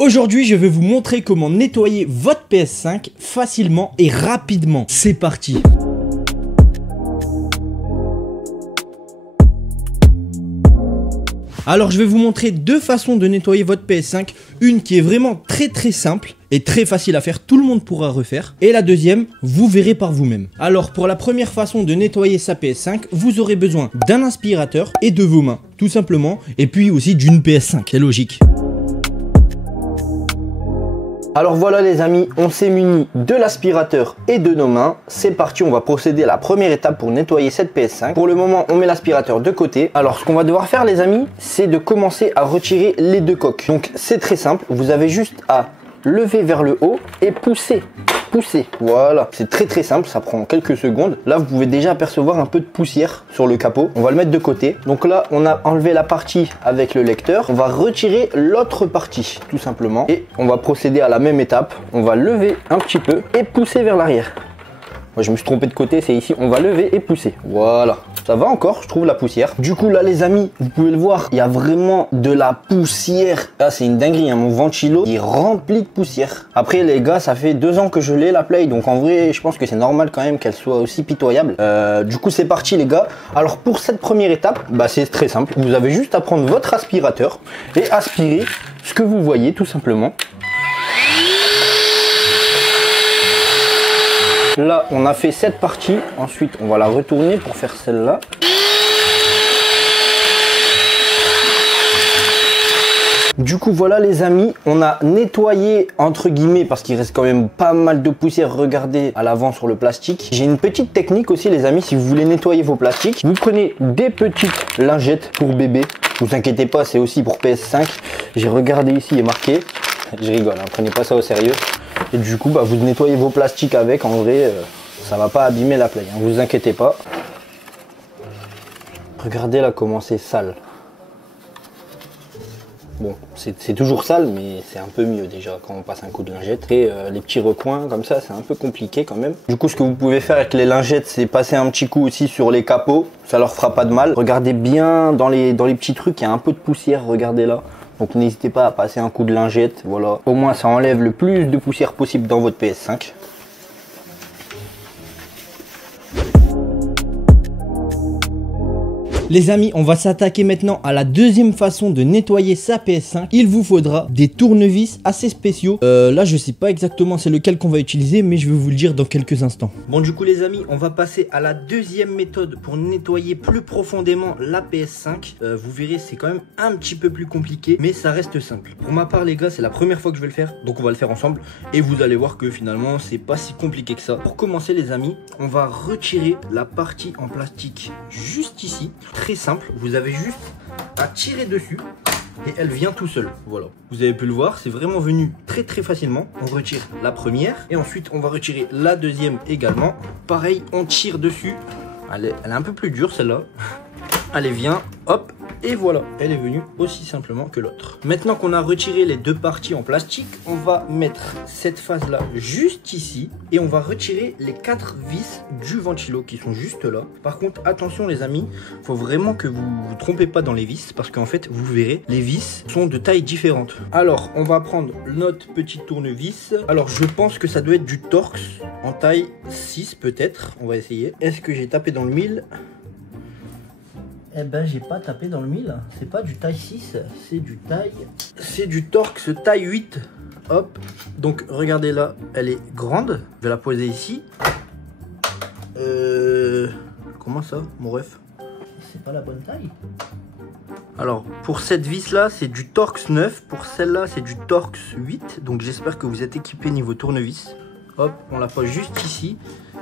Aujourd'hui, je vais vous montrer comment nettoyer votre PS5 facilement et rapidement. C'est parti! Alors, je vais vous montrer deux façons de nettoyer votre PS5. Une qui est vraiment très simple et très facile à faire, tout le monde pourra refaire. Et la deuxième, vous verrez par vous-même. Alors, pour la première façon de nettoyer sa PS5, vous aurez besoin d'un aspirateur et de vos mains, tout simplement. Et puis aussi d'une PS5, c'est logique. Alors voilà les amis, on s'est muni de l'aspirateur et de nos mains. C'est parti, on va procéder à la première étape pour nettoyer cette PS5. Pour le moment, on met l'aspirateur de côté. Alors ce qu'on va devoir faire les amis, c'est de commencer à retirer les deux coques. Donc c'est très simple, vous avez juste à lever vers le haut et pousser. Voilà, c'est très simple, ça prend quelques secondes. Là vous pouvez déjà apercevoir un peu de poussière sur le capot. On va le mettre de côté. Donc là on a enlevé la partie avec le lecteur. On va retirer l'autre partie tout simplement. Et on va procéder à la même étape. On va lever un petit peu et pousser vers l'arrière. Moi je me suis trompé de côté, c'est ici. On va lever et pousser. Voilà, ça va encore, je trouve la poussière. Du coup là les amis, vous pouvez le voir, il y a vraiment de la poussière. Là c'est une dinguerie, hein. Mon ventilo il est rempli de poussière. Après les gars, ça fait 2 ans que je l'ai la Play, donc en vrai je pense que c'est normal quand même qu'elle soit aussi pitoyable. Du coup c'est parti les gars. Alors pour cette première étape, bah, c'est très simple. Vous avez juste à prendre votre aspirateur et aspirer ce que vous voyez tout simplement. Là, on a fait cette partie. Ensuite, on va la retourner pour faire celle-là. Du coup, voilà les amis, on a nettoyé entre guillemets parce qu'il reste quand même pas mal de poussière. Regardez à l'avant sur le plastique. J'ai une petite technique aussi les amis, si vous voulez nettoyer vos plastiques. Vous prenez des petites lingettes pour bébé. Vous inquiétez pas, c'est aussi pour PS5. J'ai regardé ici, il est marqué. Je rigole, hein, prenez pas ça au sérieux. Et du coup, bah, vous nettoyez vos plastiques avec. En vrai, ça va pas abîmer la Play, hein, vous inquiétez pas. Regardez là comment c'est sale. Bon, c'est toujours sale, mais c'est un peu mieux déjà quand on passe un coup de lingette. Et les petits recoins comme ça, c'est un peu compliqué quand même. Du coup, ce que vous pouvez faire avec les lingettes, c'est passer un petit coup aussi sur les capots. Ça leur fera pas de mal. Regardez bien dans les petits trucs, il y a un peu de poussière, regardez là. Donc n'hésitez pas à passer un coup de lingette, voilà. Au moins ça enlève le plus de poussière possible dans votre PS5. Les amis, on va s'attaquer maintenant à la deuxième façon de nettoyer sa PS5. Il vous faudra des tournevis assez spéciaux. Là, je sais pas exactement c'est lequel qu'on va utiliser, mais je vais vous le dire dans quelques instants. Bon, du coup, les amis, on va passer à la deuxième méthode pour nettoyer plus profondément la PS5. Vous verrez, c'est quand même un petit peu plus compliqué, mais ça reste simple. Pour ma part, les gars, c'est la première fois que je vais le faire, donc on va le faire ensemble. Et vous allez voir que finalement, c'est pas si compliqué que ça. Pour commencer, les amis, on va retirer la partie en plastique juste ici. Très simple, vous avez juste à tirer dessus et elle vient tout seul. Voilà, vous avez pu le voir, c'est vraiment venu très facilement. On retire la première et ensuite on va retirer la deuxième également. Pareil, on tire dessus. Elle est un peu plus dure celle-là. Allez, viens, hop, et voilà, elle est venue aussi simplement que l'autre. Maintenant qu'on a retiré les deux parties en plastique, on va mettre cette phase-là juste ici et on va retirer les 4 vis du ventilo qui sont juste là. Par contre, attention les amis, il faut vraiment que vous vous trompez pas dans les vis parce qu'en fait, vous verrez, les vis sont de tailles différentes. Alors, on va prendre notre petit tournevis. Alors, je pense que ça doit être du Torx en taille 6 peut-être. On va essayer. Est-ce que j'ai tapé dans le mille ? Eh ben j'ai pas tapé dans le mille, c'est pas du taille 6, c'est du Torx taille 8. Hop, donc regardez là, elle est grande, je vais la poser ici. Comment ça mon ref? C'est pas la bonne taille. Alors pour cette vis là c'est du Torx 9, pour celle là c'est du Torx 8, donc j'espère que vous êtes équipé niveau tournevis. Hop, on la pose juste ici.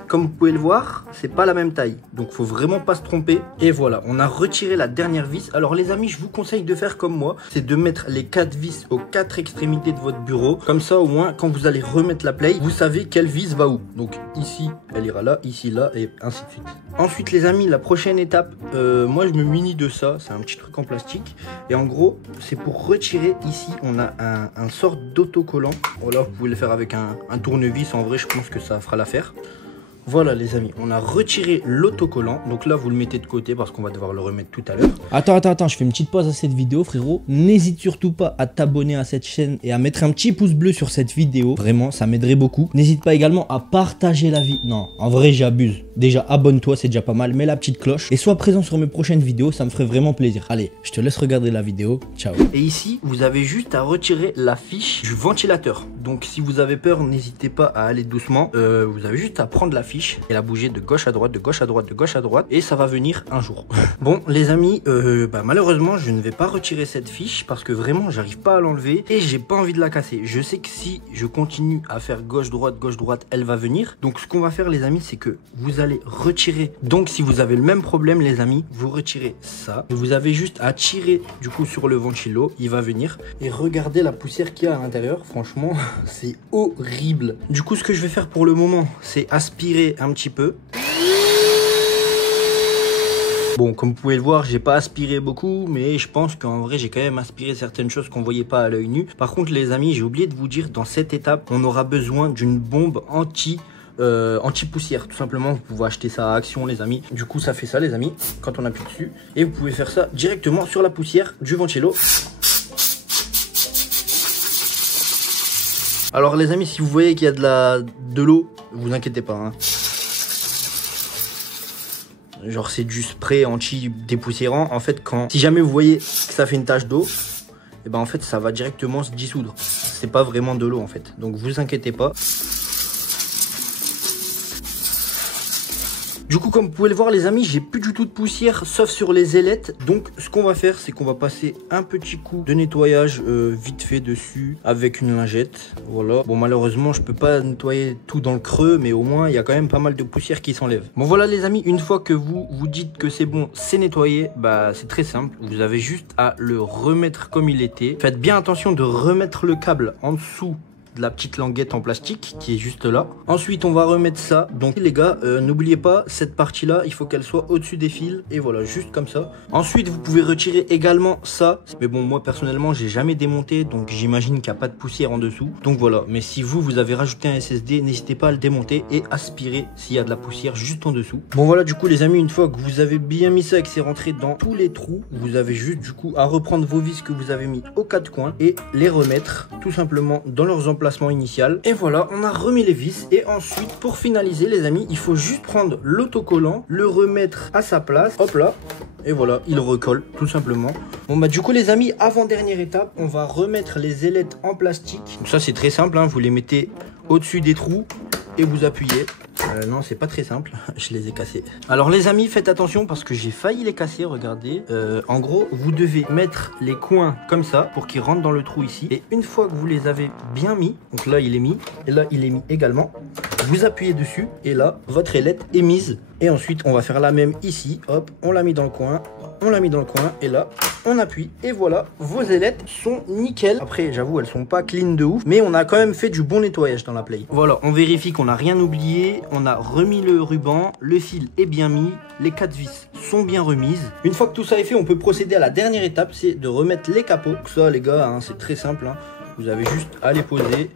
Comme vous pouvez le voir, c'est pas la même taille. Donc faut vraiment pas se tromper. Et voilà, on a retiré la dernière vis. Alors les amis, je vous conseille de faire comme moi. C'est de mettre les 4 vis aux 4 extrémités de votre bureau. Comme ça au moins, quand vous allez remettre la Play, vous savez quelle vis va où. Donc ici, elle ira là, ici, là, et ainsi de suite. Ensuite les amis, la prochaine étape, moi je me munis de ça. C'est un petit truc en plastique. Et en gros, c'est pour retirer ici, on a un sort d'autocollant. Voilà, vous pouvez le faire avec un tournevis. En vrai, je pense que ça fera l'affaire. Voilà les amis, on a retiré l'autocollant. Donc là vous le mettez de côté parce qu'on va devoir le remettre tout à l'heure. Attends, je fais une petite pause à cette vidéo frérot. N'hésite surtout pas à t'abonner à cette chaîne et à mettre un petit pouce bleu sur cette vidéo. Vraiment, ça m'aiderait beaucoup. N'hésite pas également à partager la vidéo. Non, en vrai j'abuse. Déjà abonne-toi, c'est déjà pas mal. Mets la petite cloche et sois présent sur mes prochaines vidéos, ça me ferait vraiment plaisir. Allez, je te laisse regarder la vidéo. Ciao. Et ici, vous avez juste à retirer la fiche du ventilateur. Donc si vous avez peur, n'hésitez pas à aller doucement. Vous avez juste à prendre la fiche et la bouger de gauche à droite, de gauche à droite, de gauche à droite. Et ça va venir un jour. Bon les amis, malheureusement je ne vais pas retirer cette fiche parce que vraiment j'arrive pas à l'enlever et j'ai pas envie de la casser. Je sais que si je continue à faire gauche droite, elle va venir. Donc ce qu'on va faire les amis, c'est que vous allez retirer. Donc si vous avez le même problème les amis, vous retirez ça. Et vous avez juste à tirer du coup sur le ventilo, il va venir. Et regardez la poussière qu'il y a à l'intérieur, franchement c'est horrible. Du coup ce que je vais faire pour le moment, c'est aspirer un petit peu. Bon, comme vous pouvez le voir, j'ai pas aspiré beaucoup, mais je pense qu'en vrai, j'ai quand même aspiré certaines choses qu'on voyait pas à l'œil nu. Par contre, les amis, j'ai oublié de vous dire, dans cette étape, on aura besoin d'une bombe anti-poussière. Tout simplement, vous pouvez acheter ça à Action, les amis. Du coup, ça fait ça, les amis, quand on appuie dessus. Et vous pouvez faire ça directement sur la poussière du ventilo. Alors, les amis, si vous voyez qu'il y a de l'eau, vous inquiétez pas, hein. Genre c'est du spray anti-dépoussiérant. En fait, si jamais vous voyez que ça fait une tache d'eau, et ben en fait ça va directement se dissoudre. C'est pas vraiment de l'eau en fait. Donc vous inquiétez pas. Du coup, comme vous pouvez le voir les amis, j'ai plus du tout de poussière sauf sur les ailettes. Donc ce qu'on va faire, c'est qu'on va passer un petit coup de nettoyage vite fait dessus avec une lingette. Voilà. Bon, malheureusement je peux pas nettoyer tout dans le creux, mais au moins il y a quand même pas mal de poussière qui s'enlève. Bon voilà les amis, une fois que vous dites que c'est bon, c'est nettoyé, bah c'est très simple. Vous avez juste à le remettre comme il était. Faites bien attention de remettre le câble en dessous de la petite languette en plastique qui est juste là. Ensuite on va remettre ça. Donc les gars, n'oubliez pas cette partie là, il faut qu'elle soit au-dessus des fils. Et voilà, juste comme ça. Ensuite vous pouvez retirer également ça. Mais bon, moi personnellement j'ai jamais démonté, donc j'imagine qu'il n'y a pas de poussière en dessous. Donc voilà, mais si vous avez rajouté un SSD, n'hésitez pas à le démonter et aspirer s'il y a de la poussière juste en dessous. Bon voilà, du coup les amis, une fois que vous avez bien mis ça et que c'est rentré dans tous les trous, vous avez juste du coup à reprendre vos vis que vous avez mis aux quatre coins et les remettre tout simplement dans leurs emplacements initial. Et voilà, on a remis les vis. Et ensuite, pour finaliser les amis, il faut juste prendre l'autocollant, le remettre à sa place, hop là, et voilà, il recolle tout simplement. Bon bah du coup les amis, avant-dernière étape, on va remettre les ailettes en plastique. Donc ça c'est très simple, hein, vous les mettez au-dessus des trous et vous appuyez. Non, c'est pas très simple, je les ai cassés. Alors les amis, faites attention parce que j'ai failli les casser, regardez. En gros, vous devez mettre les coins comme ça pour qu'ils rentrent dans le trou ici. Et une fois que vous les avez bien mis, donc là il est mis, et là il est mis également, vous appuyez dessus et là, votre ailette est mise. Et ensuite, on va faire la même ici, hop, on l'a mis dans le coin, on l'a mis dans le coin et là, on appuie. Et voilà, vos ailettes sont nickel. Après, j'avoue, elles sont pas clean de ouf, mais on a quand même fait du bon nettoyage dans la Play. Voilà, on vérifie qu'on n'a rien oublié. On a remis le ruban, le fil est bien mis, les 4 vis sont bien remises. Une fois que tout ça est fait, on peut procéder à la dernière étape, c'est de remettre les capots. Donc ça, les gars, hein, c'est très simple, hein. Vous avez juste à les poser.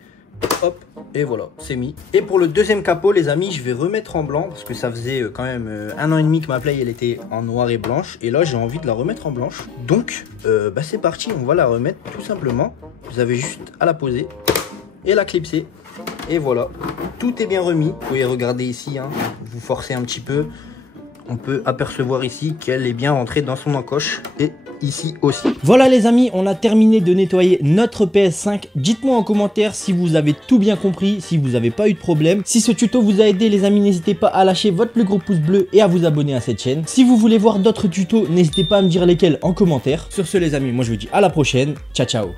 Hop, et voilà, c'est mis. Et pour le deuxième capot, les amis, je vais remettre en blanc parce que ça faisait quand même 1 an et demi que ma Play elle était en noir et blanche. Et là, j'ai envie de la remettre en blanche. Donc, c'est parti, on va la remettre tout simplement. Vous avez juste à la poser et la clipser. Et voilà, tout est bien remis. Vous pouvez regarder ici, hein, vous forcez un petit peu. On peut apercevoir ici qu'elle est bien rentrée dans son encoche. Et ici aussi. Voilà les amis, on a terminé de nettoyer notre PS5. Dites-moi en commentaire si vous avez tout bien compris, si vous n'avez pas eu de problème. Si ce tuto vous a aidé les amis, n'hésitez pas à lâcher votre plus gros pouce bleu et à vous abonner à cette chaîne. Si vous voulez voir d'autres tutos, n'hésitez pas à me dire lesquels en commentaire. Sur ce les amis, moi je vous dis à la prochaine. Ciao ciao.